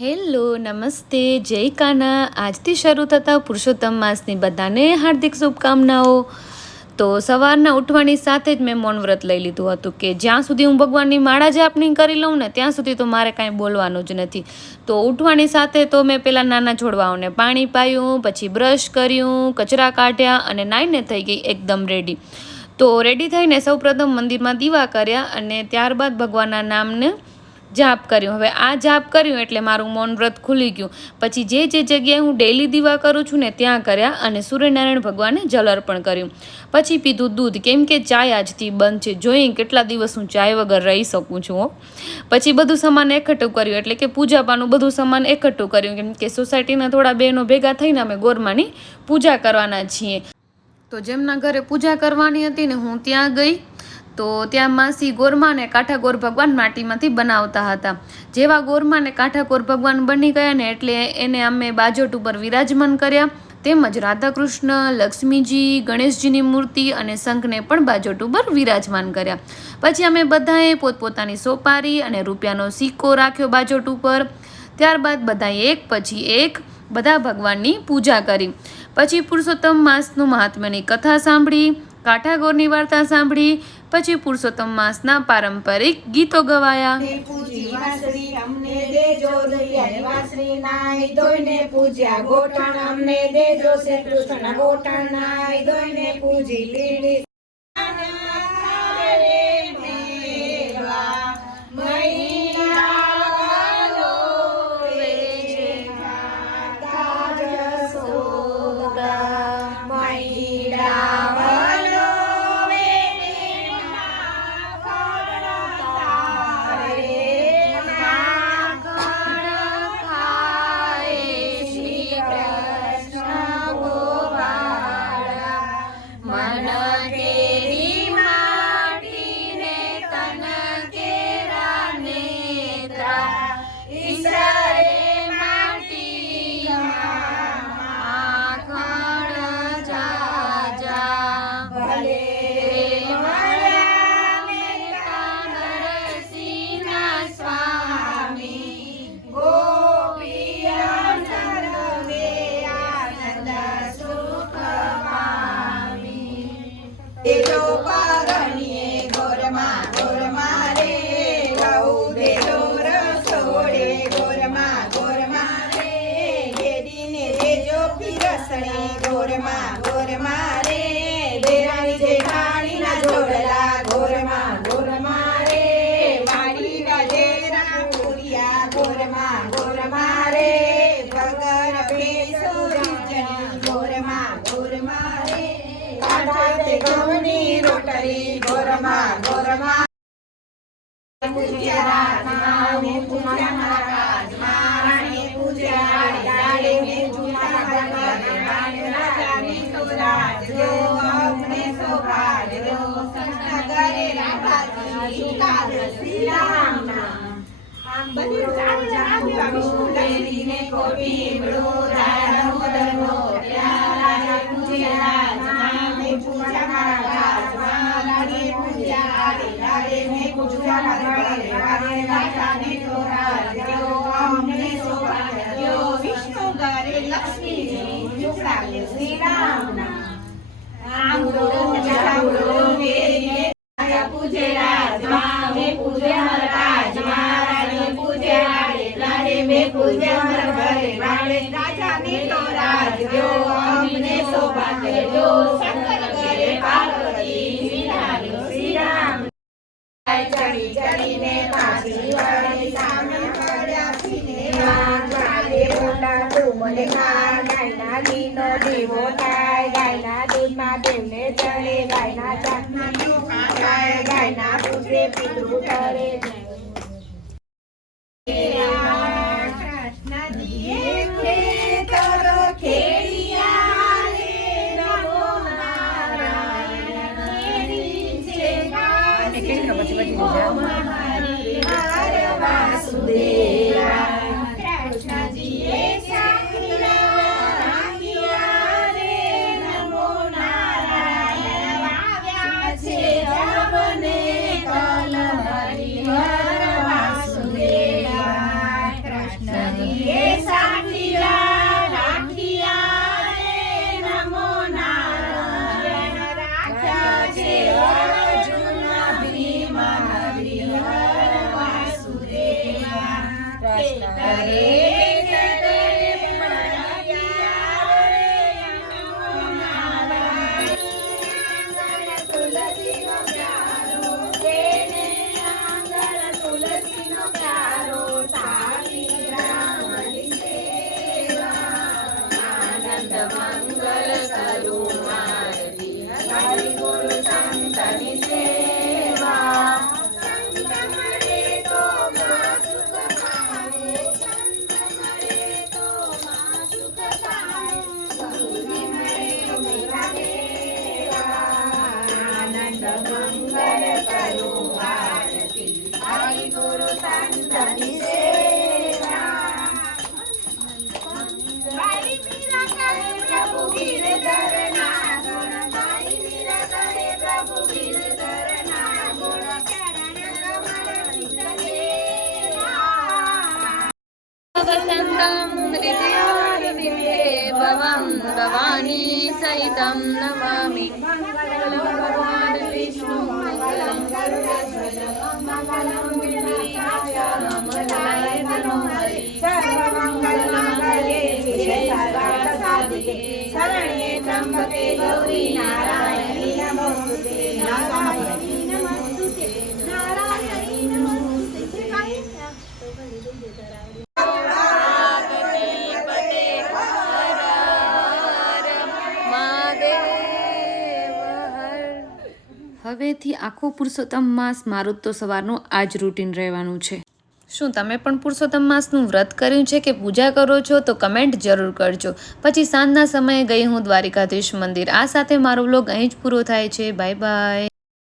Hello નમસ્તે જય કાના આજથી શરૂ થતા પુરુષોત્તમ માસની બધાને હાર્દિક શુભકામનાઓ। તો સવારના ઉઠવાની સાથે જ મેં મૌન વ્રત લઈ લીધું હતું કે જ્યાં સુધી હું ભગવાનની માળા જાપની કરી લઉં ને ત્યાં સુધી તો મારે કાંઈ બોલવાનું જ નથી। તો ઉઠવાની સાથે તો મેં પહેલાં નાના છોડવાઓને પાણી પાયું, પછી બ્રશ કર્યું, કચરા કાઢ્યા અને નાઈને થઈ ગઈ એકદમ રેડી। તો રેડી થઈને સૌપ્રથમ મંદિરમાં દીવા કર્યા અને ત્યારબાદ ભગવાનના નામને જાપ કર્યું। હવે આ જાપ કર્યું એટલે મારું મૌન વ્રત ખુલી ગયું। પછી જે જગ્યાએ હું ડેઈલી દીવા કરું છું ને ત્યાં કર્યા અને સૂર્યનારાયણ ભગવાનને જલ અર્પણ કર્યું। પછી પીધું દૂધ, કેમ કે ચાય આજથી બંધ છે। જોઈએ કેટલા દિવસ હું ચાય વગર રહી શકું છું। પછી બધું સામાન એકઠું કર્યું, એટલે કે પૂજાપાનું બધું સામાન એકઠું કર્યું, કેમ કે સોસાયટીના થોડા બહેનો ભેગા થઈને અમે ગોરમાની પૂજા કરવાના છીએ। તો જેમના ઘરે પૂજા કરવાની હતી ને હું ત્યાં ગઈ। તો ત્યાં માસી ગોરમાને કાંઠાકોર ભગવાન માટીમાંથી બનાવતા હતા। જેવા ગોરમાને કાંઠાકોર ભગવાન બની ગયા ને એટલે એને અમે બાજોટ ઉપર વિરાજમાન કર્યા, તેમજ રાધાકૃષ્ણ, લક્ષ્મીજી, ગણેશજીની મૂર્તિ અને શંખને પણ બાજોટ ઉપર વિરાજમાન કર્યા। પછી અમે બધાએ પોતપોતાની સોપારી અને રૂપિયાનો સિક્કો રાખ્યો બાજોટ ઉપર। ત્યારબાદ બધાએ એક પછી એક બધા ભગવાનની પૂજા કરી। પછી પુરુષોત્તમ માસનું મહાત્મ્યની કથા સાંભળી, કાંઠાકોરની વાર્તા સાંભળી। પછી પુરુષોત્તમ માસના પારંપરિક ગીતો ગવાયા। भवं भवानी सहितं नमामि भगवान् विष्णु मंगलं सर्वमङ्गलमाङ्गल्ये शिवे सर्वार्थसाधिके शरण्ये त्र्यम्बके गौरी नारायणी नमोस्तुते नारायणी नमोस्तुते नारायणी नमोस्तुते હવેથી આખો પુરુષોત્તમ માસ મારું તો સવારનું આ જ રૂટીન રહેવાનું છે. શું તમે પણ પુરુષોત્તમ માસનું વ્રત કર્યું છે કે પૂજા કરો છો? તો કમેન્ટ જરૂર કરજો. પછી સાંજના સમયે ગઈ હું દ્વારિકાધીશ મંદિર. આ સાથે મારો વ્લોગ અહીં જ પૂરો થાય છે. Bye bye.